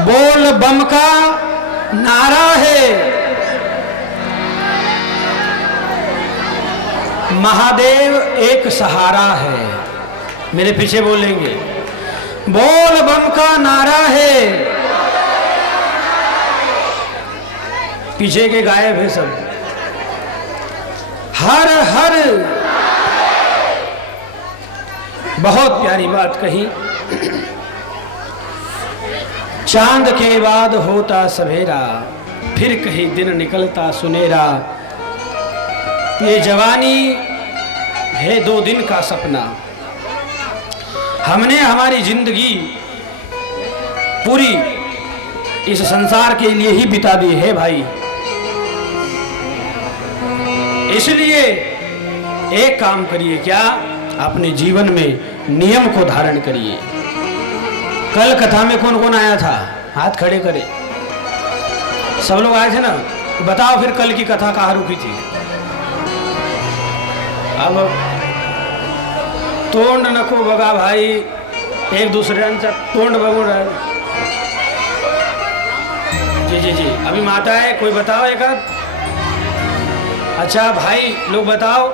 बोल बम का नारा है, महादेव एक सहारा है। मेरे पीछे बोलेंगे, बोल बम का नारा है। पीछे के गायब है सब। हर हर, बहुत प्यारी बात कही। चांद के बाद होता सवेरा, फिर कहीं दिन निकलता सुनेरा। ये जवानी है 2 दिन का सपना। हमने हमारी जिंदगी पूरी इस संसार के लिए ही बिता दी है भाई। इसलिए एक काम करिए, क्या? अपने जीवन में नियम को धारण करिए। कल कथा में कौन कौन आया था? हाथ खड़े करे। सब लोग आए थे ना? बताओ फिर कल की कथा कहाँ रुकी थी? अब तोंड नको बगा भाई, एक दूसरे तोंड बगो रहा है। जी जी जी, अभी माता है, कोई बताओ एक आध। अच्छा भाई लोग बताओ,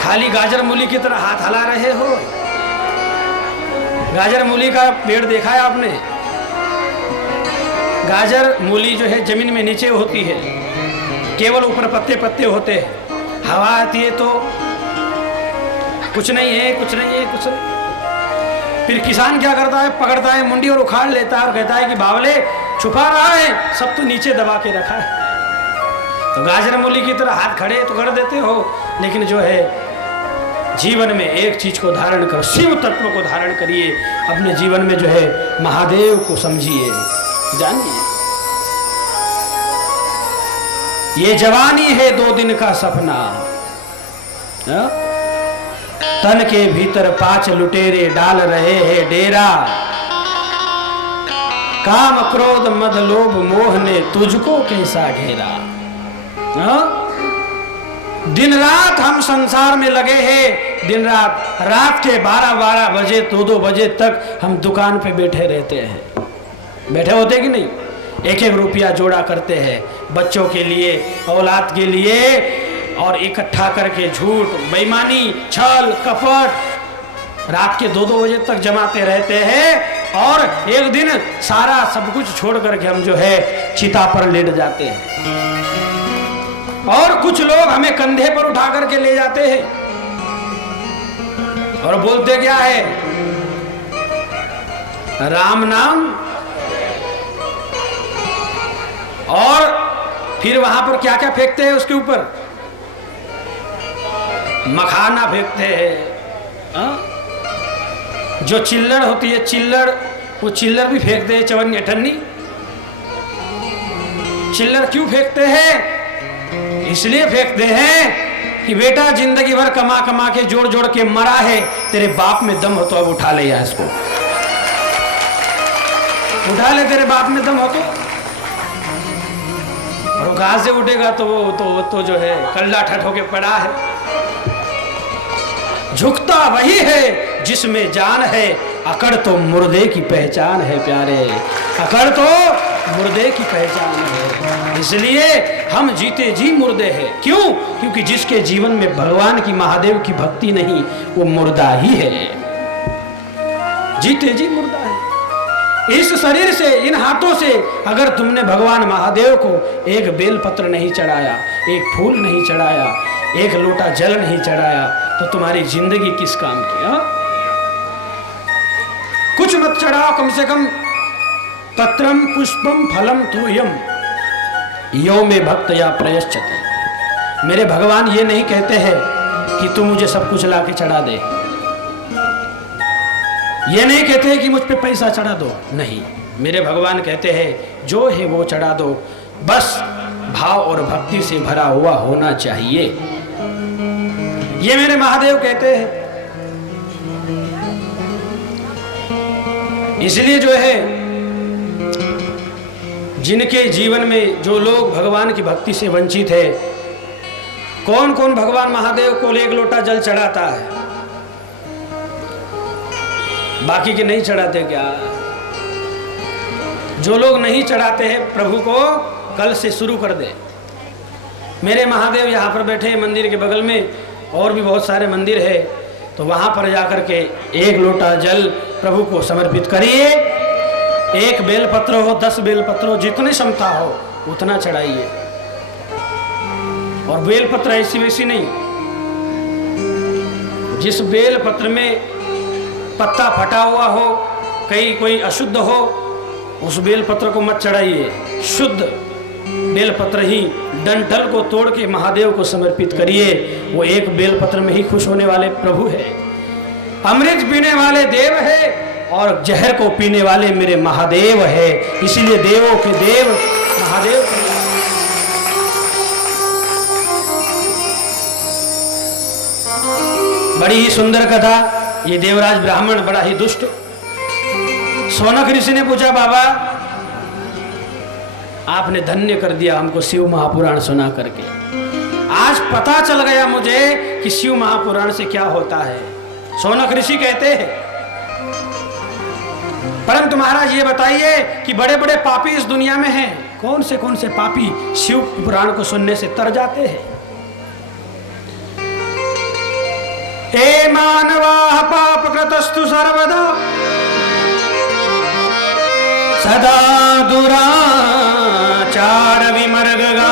खाली गाजर मूली की तरह हाथ हिला रहे हो? गाजर मूली का पेड़ देखा है आपने? गाजर मूली जो है जमीन में नीचे होती है, केवल ऊपर पत्ते पत्ते होते हैं। हवा आती है तो कुछ नहीं है, कुछ नहीं है, कुछ नहीं। फिर किसान क्या करता है? पकड़ता है मुंडी और उखाड़ लेता है और कहता है कि बावले छुपा रहा है, सब तो नीचे दबा के रखा है। तो गाजर मूली की तरह हाथ खड़े तो कर देते हो, लेकिन जो है जीवन में एक चीज को धारण करो, शिव तत्व को धारण करिए। अपने जीवन में जो है महादेव को समझिए, जानिए। ये जवानी है 2 दिन का सपना। तन के भीतर 5 लुटेरे डाल रहे हैं डेरा। काम क्रोध मद लोभ मोह ने तुझको कैसा घेरा। दिन रात हम संसार में लगे हैं। दिन रात के 12-12 बजे 2-2 बजे तक हम दुकान पे बैठे रहते हैं। बैठे होते कि नहीं? 1-1 रुपया जोड़ा करते हैं बच्चों के लिए, औलाद के लिए, और इकट्ठा करके झूठ, बेईमानी, छल कपट रात के 2-2 बजे तक जमाते रहते हैं। और एक दिन सारा सब कुछ छोड़ करके हम जो है चिता पर लेट जाते हैं। और कुछ लोग हमें कंधे पर उठा करके ले जाते हैं और बोलते क्या है? राम नाम। और फिर वहां पर क्या क्या फेंकते हैं उसके ऊपर? मखाना फेंकते हैं। जो चिल्लड़ होती है, चिल्लड़, वो चिल्लड़ भी फेंकते हैं। चवन्नी अठन्नी चिल्लड़ क्यों फेंकते हैं? इसलिए फेंकते हैं कि बेटा जिंदगी भर कमा कमा के जोड़ जोड़ के मरा है, तेरे बाप में दम हो तो अब उठा ले यार, इसको उठा ले, तेरे बाप में दम हो तो। और घास से उठेगा तो वो तो जो है कल्ला ठट होके पड़ा है। झुकता वही है जिसमें जान है, अकड़ तो मुर्दे की पहचान है प्यारे, अकड़ तो मुर्दे की पहचान है। इसलिए हम जीते जी मुर्दे हैं। क्यों? क्योंकि जिसके जीवन में भगवान की, महादेव की भक्ति नहीं, वो मुर्दा ही है, जीते जी मुर्दा है। इस शरीर से, इन हाथों से अगर तुमने भगवान महादेव को एक बेलपत्र नहीं चढ़ाया, एक फूल नहीं चढ़ाया, एक लोटा जल नहीं चढ़ाया, तो तुम्हारी जिंदगी किस काम की? कुछ मत चढ़ाओ, कम से कम पत्रम पुष्पम फलम तोयम यो में भक्त या प्रयश्चते। मेरे भगवान ये नहीं कहते हैं कि तू मुझे सब कुछ ला के चढ़ा दे, ये नहीं कहते हैं कि मुझ पे पैसा चढ़ा दो, नहीं। मेरे भगवान कहते हैं जो है वो चढ़ा दो, बस भाव और भक्ति से भरा हुआ होना चाहिए। ये मेरे महादेव कहते हैं। इसलिए जो है जिनके जीवन में जो लोग भगवान की भक्ति से वंचित है, कौन कौन भगवान महादेव को एक लोटा जल चढ़ाता है? बाकी के नहीं चढ़ाते क्या? जो लोग नहीं चढ़ाते हैं प्रभु को, कल से शुरू कर दे। मेरे महादेव यहाँ पर बैठे मंदिर के बगल में, और भी बहुत सारे मंदिर है, तो वहाँ पर जाकर के 1 लोटा जल प्रभु को समर्पित करिए। 1 बेलपत्र हो, 10 बेलपत्र हो, जितनी क्षमता हो उतना चढ़ाइए। और बेलपत्र ऐसी वैसी नहीं, जिस बेलपत्र में पत्ता फटा हुआ हो, कहीं कोई अशुद्ध हो, उस बेलपत्र को मत चढ़ाइए। शुद्ध बेलपत्र ही, डंठल को तोड़ के महादेव को समर्पित करिए। वो 1 बेलपत्र में ही खुश होने वाले प्रभु है। अमृत पीने वाले देव है और जहर को पीने वाले मेरे महादेव है, इसीलिए देवों के देव महादेव। बड़ी ही सुंदर कथा। ये देवराज ब्राह्मण बड़ा ही दुष्ट। शौनक ऋषि ने पूछा, बाबा आपने धन्य कर दिया हमको शिव महापुराण सुना करके। आज पता चल गया मुझे कि शिव महापुराण से क्या होता है। शौनक ऋषि कहते हैं, परंतु महाराज ये बताइए कि बड़े बड़े पापी इस दुनिया में हैं, कौन से पापी शिव पुराण को सुनने से तर जाते हैं। हे मानवा पाप कृतस्तु सर्वदा सदा दुराचार विमर्गगा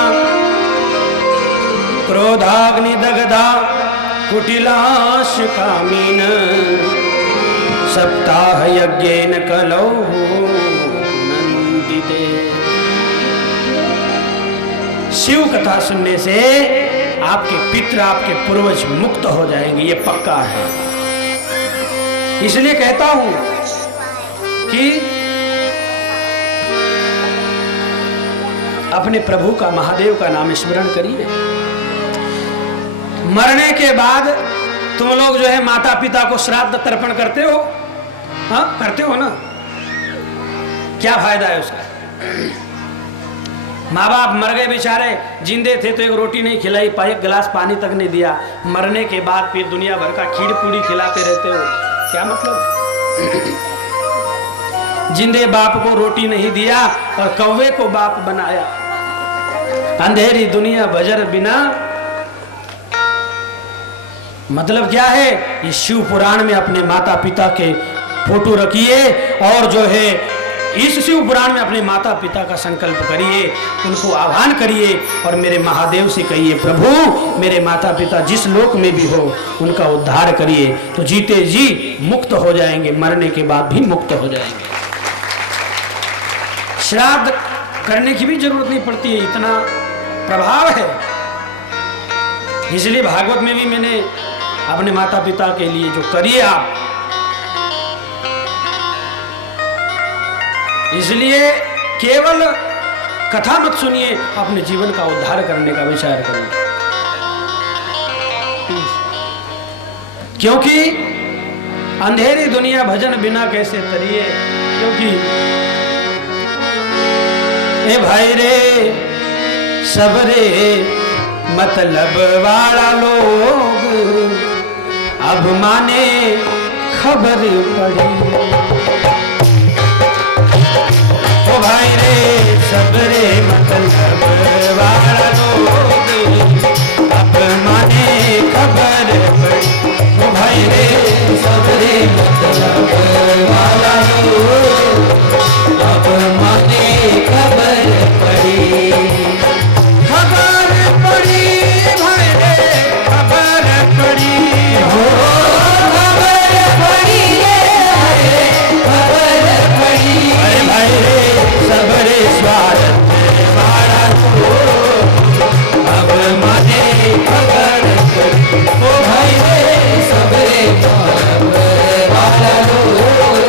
क्रोधाग्निदग्धा कुटिलाश कामीन सप्ताह यज्ञेन कलौ नंदिते। शिव कथा सुनने से आपके पितृ, आपके पूर्वज मुक्त हो जाएंगे, ये पक्का है। इसलिए कहता हूं कि अपने प्रभु का, महादेव का नाम स्मरण करिए। मरने के बाद तुम लोग जो है माता पिता को श्राद्ध तर्पण करते हो, हाँ करते हो ना? क्या फायदा है उसका? माँ बाप मर गए बेचारे, जिंदे थे तो 1 रोटी नहीं खिलाई, 1 गिलास पानी तक नहीं दिया, मरने के बाद फिर दुनिया भर का खीर पूड़ी खिलाते रहते हो, क्या मतलब? जिंदे बाप को रोटी नहीं दिया और कौवे को बाप बनाया। अंधेरी दुनिया बजर बिना, मतलब क्या है? ये शिव पुराण में अपने माता पिता के फोटो रखिए और जो है इस शिव पुराण में अपने माता पिता का संकल्प करिए, उनको आह्वान करिए और मेरे महादेव से कहिए, प्रभु मेरे माता पिता जिस लोक में भी हो उनका उद्धार करिए, तो जीते जी मुक्त हो जाएंगे, मरने के बाद भी मुक्त हो जाएंगे। श्राद्ध करने की भी जरूरत नहीं पड़ती है, इतना प्रभाव है। इसलिए भागवत में भी मैंने अपने माता पिता के लिए जो करिए आप, इसलिए केवल कथा मत सुनिए, अपने जीवन का उद्धार करने का विचार करिए। क्योंकि अंधेरी दुनिया भजन बिना कैसे तरिए, क्योंकि ए भाई रे सबरे मतलब वाला लोग अब माने खबर पड़ी। ओ भाई रे सबरे मतलब वाला लोग अब माने खबर पड़ी। ओ भाई रे सबरे मतलब वाला लोग अब माने खबर पड़ी। खबर पड़ी भाई रे खबर पड़ी, हो खबर पड़ी रे खबर पड़ी। अरे भाई रे सबरे स्वार्थ वाला लोग अब माने खबर पड़ी। ओ भाई रे सबरे स्वार्थ वाला लोग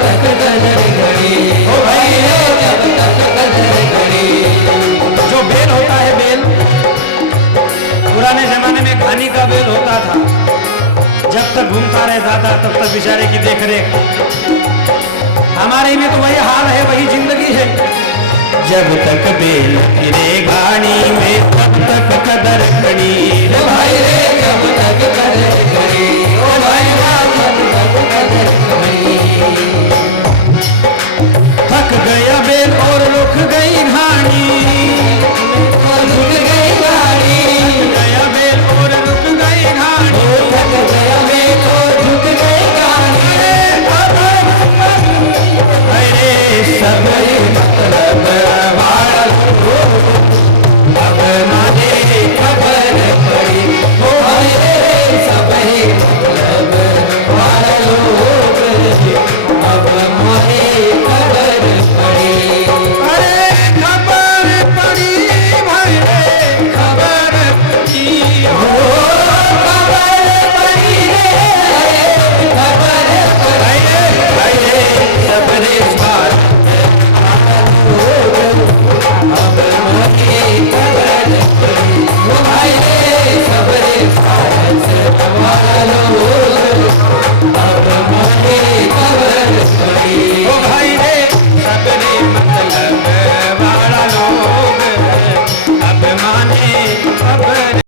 तक कदर घड़ी, ओ भाई रे जब तक कदर घड़ी। जो बेल होता है, बेल पुराने जमाने में घानी का बेल होता था, जब तक घूमता रहता था तब तक बेचारे की देख रेख। हमारे में तो वही हाल है, वही जिंदगी है। जब तक बेल गिरे घानी में तब तक कदर घड़ी, ओ भाई रे जब तक कदर घड़ी, ओ भाई जब तक कदर घड़ी। थक गया बेल और रुक गई घानी,